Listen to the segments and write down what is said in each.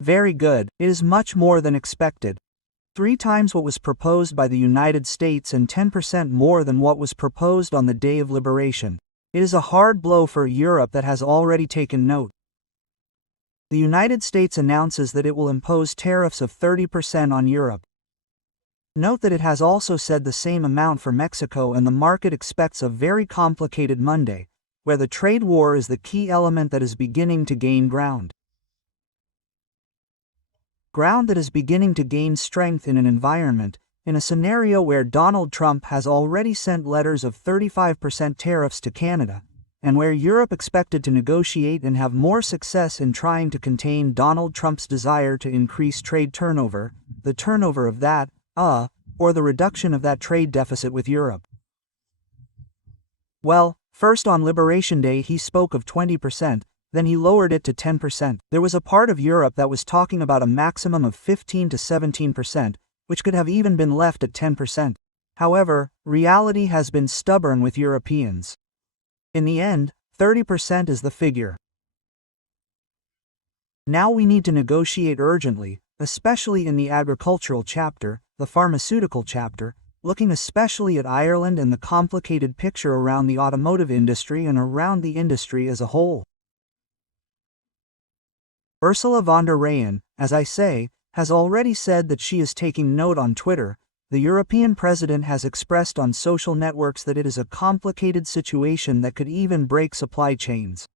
Very good, it is much more than expected. 3 times what was proposed by the United States and 10% more than what was proposed on the day of liberation. It is a hard blow for Europe that has already taken note. The United States announces that it will impose tariffs of 30% on Europe. Note that it has also said the same amount for Mexico, and the market expects a very complicated Monday, where the trade war is the key element that is beginning to gain ground. Ground that is beginning to gain strength in an environment, in a scenario where Donald Trump has already sent letters of 35% tariffs to Canada, and where Europe expected to negotiate and have more success in trying to contain Donald Trump's desire to increase trade turnover, the turnover of that, or the reduction of that trade deficit with Europe. Well, first on Liberation Day he spoke of 20%, then he lowered it to 10%. There was a part of Europe that was talking about a maximum of 15 to 17%, which could have even been left at 10%. However, reality has been stubborn with Europeans. In the end, 30% is the figure. Now we need to negotiate urgently, especially in the agricultural chapter, the pharmaceutical chapter, looking especially at Ireland and the complicated picture around the automotive industry and around the industry as a whole. Ursula von der Leyen, as I say, has already said that she is taking note on Twitter. The European president has expressed on social networks that it is a complicated situation that could even break supply chains.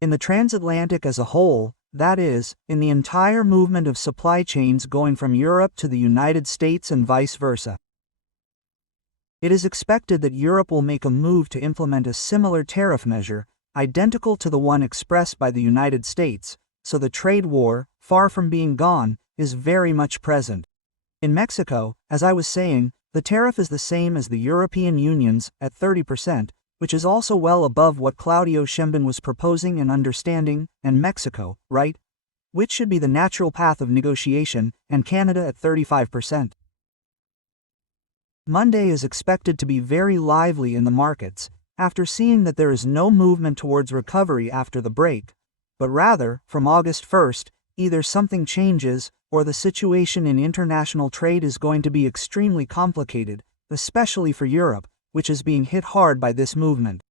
In the transatlantic as a whole, that is, in the entire movement of supply chains going from Europe to the United States and vice versa. It is expected that Europe will make a move to implement a similar tariff measure, identical to the one expressed by the United States, so the trade war, far from being gone, is very much present. In Mexico, as I was saying, the tariff is the same as the European Union's, at 30%, which is also well above what Claudio Sheinbaum was proposing and understanding, and Mexico, right? Which should be the natural path of negotiation, and Canada at 35%. Monday is expected to be very lively in the markets, after seeing that there is no movement towards recovery after the break, but rather, from August 1st, either something changes, or the situation in international trade is going to be extremely complicated, especially for Europe, which is being hit hard by this movement.